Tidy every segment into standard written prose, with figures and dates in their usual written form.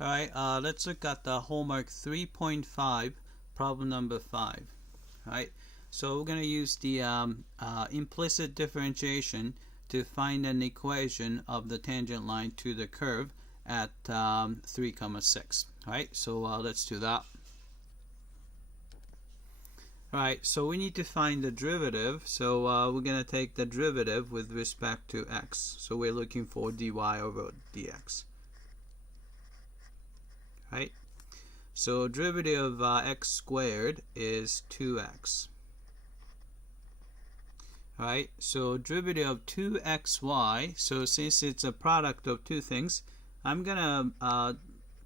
Alright, let's look at the homework 3.5, problem number 5. Alright, so we're going to use the implicit differentiation to find an equation of the tangent line to the curve at 3,6. Alright, so let's do that. Alright, so we need to find the derivative, so we're going to take the derivative with respect to x. So we're looking for dy over dx. Right? So derivative of x squared is 2x. Right? So derivative of 2xy, so since it's a product of two things, I'm gonna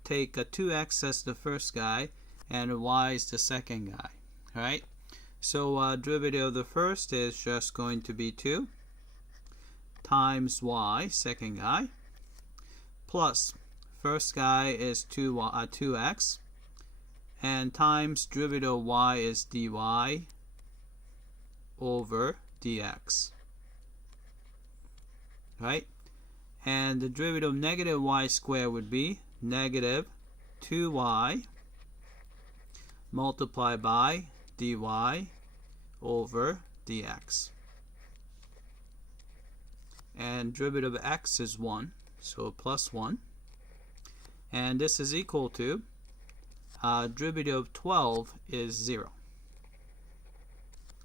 take a 2x as the first guy and y is the second guy. Right? So derivative of the first is just going to be 2 times y, second guy, plus first guy is 2x, and times derivative of y is dy over dx. Right? And the derivative of negative y squared would be negative 2y multiplied by dy over dx. And derivative of x is 1, so plus 1. And this is equal to derivative of 12 is 0.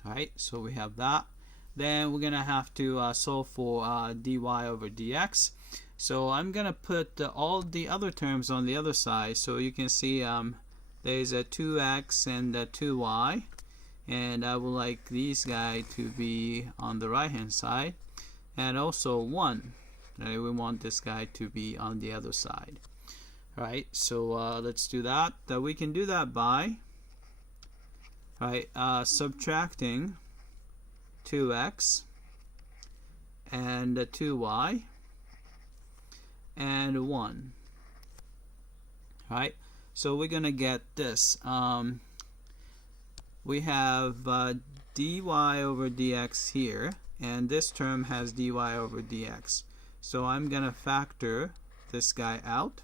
Alright, so we have that. Then we're going to have to solve for dy over dx. So I'm going to put all the other terms on the other side. So you can see there's a 2x and a 2y. And I would like these guys to be on the right hand side. And also 1. Right? We want this guy to be on the other side. Alright, so let's do that. We can do that by subtracting 2x and 2y and 1. Alright, so we're going to get this. We have dy over dx here, and this term has dy over dx. So I'm going to factor this guy out.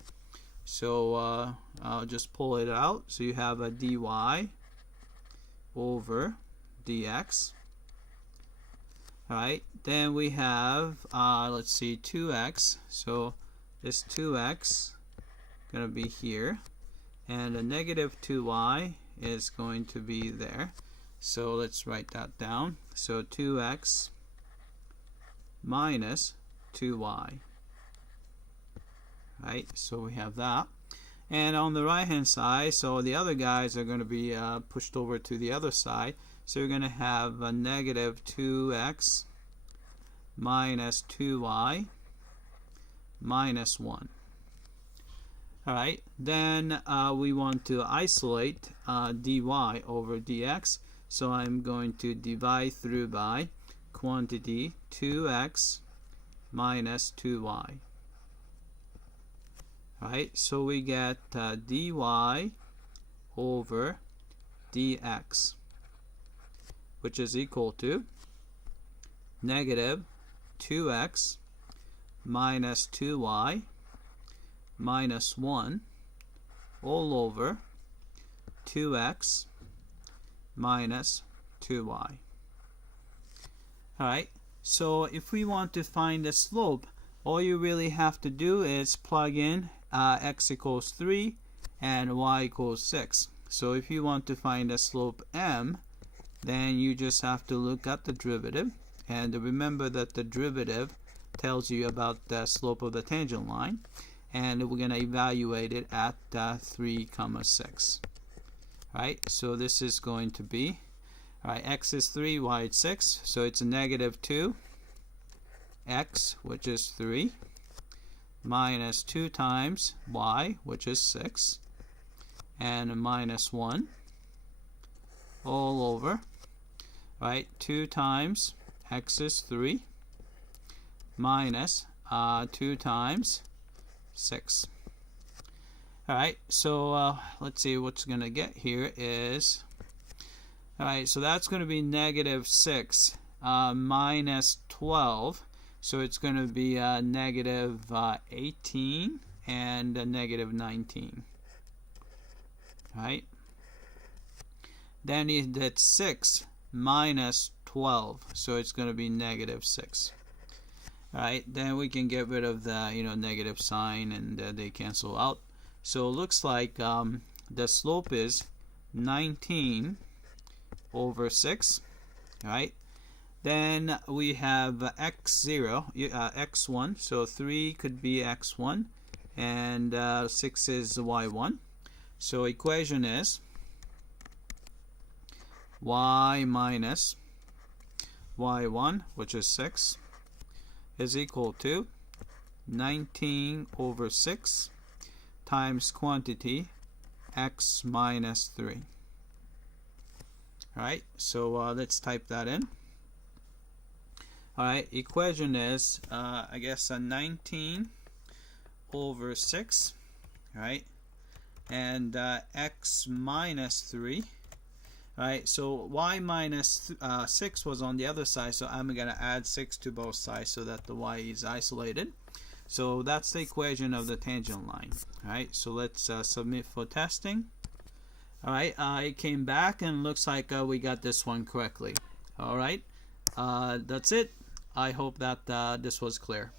So I'll just pull it out. So you have a dy over dx. Alright, then we have, let's see, 2x. So this 2x going to be here. And a negative 2y is going to be there. So let's write that down. So 2x minus 2y. Right, so we have that. And on the right hand side, so the other guys are going to be pushed over to the other side. So we're going to have a negative 2x minus 2y minus 1. Alright, then we want to isolate dy over dx. So I'm going to divide through by quantity 2x minus 2y. Right, so we get dy over dx, which is equal to negative 2x minus 2y minus 1 all over 2x minus 2y. Alright, so if we want to find the slope, all you really have to do is plug in x equals 3 and y equals 6. So if you want to find a slope m, then you just have to look at the derivative, and remember that the derivative tells you about the slope of the tangent line, and we're going to evaluate it at 3,6. Right, so this is going to be, x is 3, y is 6, so it's a negative 2 x, which is 3, minus 2 times y, which is 6, and minus 1 all over, 2 times x is 3 minus 2 times 6. Alright, so let's see what's going to get here is, alright, so that's going to be negative 6 minus 12. So it's going to be negative 18, and negative 19. Right? Then he did 6 minus 12, so it's going to be negative 6. Alright, then we can get rid of the negative sign, and they cancel out. So it looks like the slope is 19 over 6. Alright, then we have x0, x1, so 3 could be x1, and 6 is y1. So equation is y minus y1, which is 6, is equal to 19 over 6 times quantity x minus 3. Alright, so let's type that in. Alright, equation is, I guess, 19 over 6, right? And x minus 3. Alright, so y minus 6 was on the other side, so I'm going to add 6 to both sides so that the y is isolated. So that's the equation of the tangent line. Alright, so let's submit for testing. Alright, it came back and looks like we got this one correctly. Alright, that's it. I hope that this was clear.